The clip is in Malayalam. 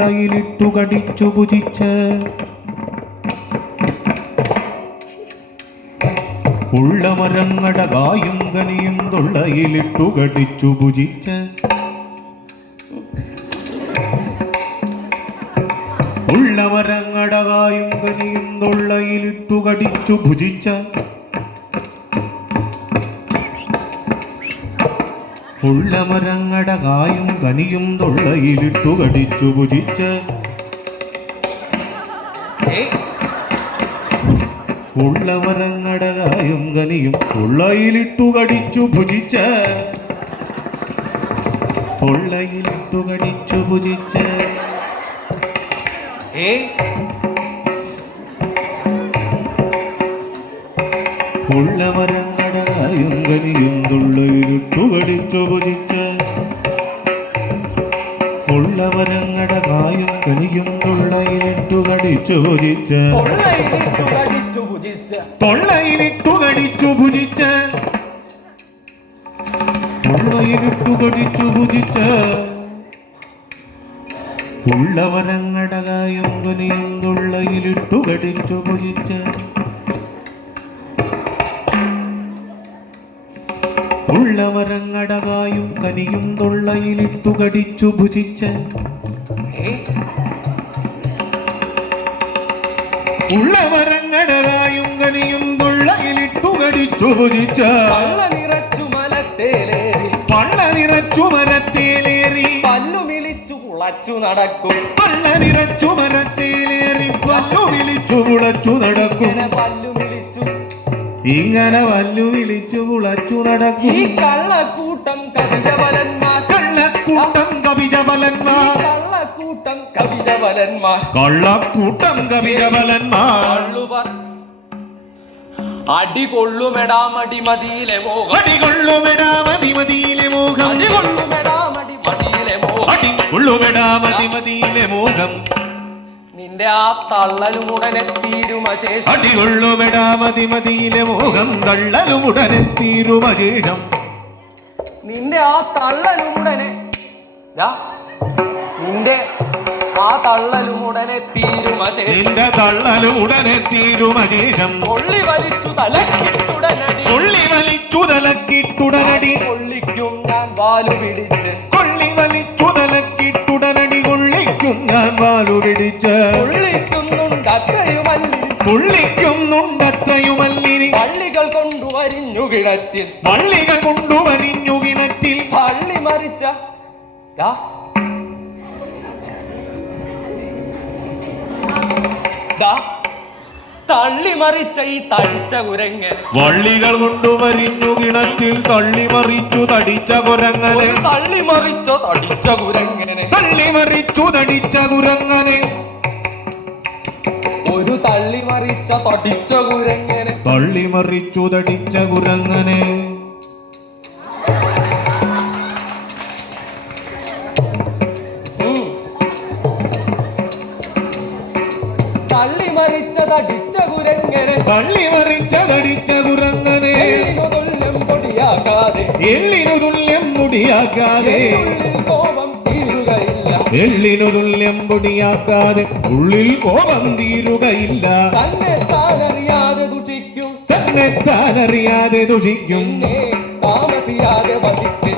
തൊള്ളയിലിട്ടു കടിച്ചു ഭുജിച്ച് ഉള്ളമരങ്ങട കായും കനിയും തൊള്ളയിലിട്ടു കടിച്ചു ഭുജിച്ച് ഉള്ളമരങ്ങട കായും കനിയും തൊള്ളയിലിട്ടു കടിച്ചു ഭുജിച്ച് ഉള്ളമരങ്ങട കായും കനിയും തൊള്ളയിലിട്ടു കടിച്ചു ഭുജിച്ച് ഉള്ളമരങ്ങട കായും കനിയും തൊള്ളയിലിട്ടു കടിച്ചു ഭുജിച്ച് തൊള്ളയിലിട്ടു കടിച്ചു ഭുജിച്ച് ഉള്ളമരങ്ങട കായും കനിയും തൊള്ളയിലിട്ടു കടിച്ചു ഭുജിച്ച് ഉള്ളമരങ്ങട കായും കനിയും തൊള്ളയിലിട്ടു കടിച്ചു ഭുജിച്ച് തൊള്ളയിലിട്ടു കടിച്ചു ഭുജിച്ച് തൊള്ളയിലിട്ടു കടിച്ചു ഭുജിച്ച് ഉള്ളമരങ്ങട കായും കനിയും തൊള്ളയിലിട്ടു കടിച്ചു ഭുജിച്ച് ഉള്ളമരങ്ങട കായും കനിയും തൊള്ളയിലിട്ടു കടിച്ചു ഭുജിച്ച് ഉള്ളമരങ്ങട കായും കനിയും തൊള്ളയിലിട്ടു കടിച്ചു ഭുജിച്ച് പള്ള നിറച്ചു മരത്തേലേറി പല്ലു വിളിച്ചു കുളച്ചു നടക്കും പള്ള നിറച്ചു മരത്തേലേറി പല്ലു വിളിച്ചു കുളച്ചു നടക്കും ഇങ്ങനെ വല്ലു വിളിച്ചു കുളച്ചു നടക്കും ഈ കള്ളക്കൂട്ടം കവിജബലന്മാർ കള്ളക്കൂട്ടം കവിജബലന്മാർ കള്ളക്കൂട്ടം കവിജബലന്മാർ കള്ളക്കൂട്ടം കവിജബലന്മാർ അടികൊള്ളുമെടാമടിമതിയിലെ മോഹം അടികൊള്ളുമെടാമതിമതിയിലെ മോഹം അടികൊള്ളുമെടാമടിമതിയിലെ മോഹം അടികൊള്ളുമെടാമതിമതിയിലെ മോഹം നിന്റെ ആ തള്ളലുമുടനെ തീരുമശേഷം അടികൊള്ളുമെടാമതിമതിയിലെ മോഹം തള്ളലുമുടനെ തീരുമശേഷം നിന്റെ ആ തള്ളലുമുടനെ നിന്റെ ആ തള്ളലുമുടനെ തീരുമശേഷം നിന്റെ തള്ളലുമുടനെ തീരുമശേഷം കൊള്ളി വലിച്ചു തലക്കിട്ടുടനടി കൊള്ളി വലിച്ചു തലക്കിട്ടുടനടി കൊള്ളിക്കും ഞാൻ വാലു പിടിച്ച് കൊള്ളി വലിച്ചു തലക്കിട്ടുടനടി കൊള്ളിക്കും ഞാൻ വാലു പിടിച്ച് കൊള്ളിക്കുന്നുണ്ടത്രയുമല്ലിനി പള്ളികൾ കൊണ്ടുവരിഞ്ഞു കിണറ്റിൽ പള്ളികൾ കൊണ്ടുവരിഞ്ഞു കിണറ്റിൽ പള്ളി മറിച്ച തള്ളിമറിച്ച ഈ തടിച്ച കുരങ്ങൻ വള്ളികൾ കൊണ്ടുവരിഞ്ഞു കിണറ്റിൽ തള്ളിമറിച്ചു തടിച്ച കുരങ്ങനെ തള്ളിമറിച്ച തടിച്ച കുരങ്ങനെ തള്ളിമറിച്ചു തടിച്ച കുരങ്ങനെ ഒരു തള്ളിമറിച്ച തടിച്ച കുരങ്ങനെ തള്ളിമറിച്ചു തടിച്ച കുരങ്ങനെ തള്ളിമറിച്ച തടിച്ച കുരങ്ങനെ തള്ളിമറിച്ച തടിച്ച കുരങ്ങനെ തുല്യം പൊടിയാക്കാതെ എള്ളിനു തുല്യം പൊടിയാക്കാതെ കോപം തീരുകയില്ല എള്ളിനു തുല്യം പൊടിയാക്കാതെ ഉള്ളിൽ കോപം തീരുകയില്ല തന്നെ താനറിയാതെ ദുഷിക്കും തന്നെ താനറിയാതെ ദുഷിക്കും താമസിയാതെ വധിച്ച്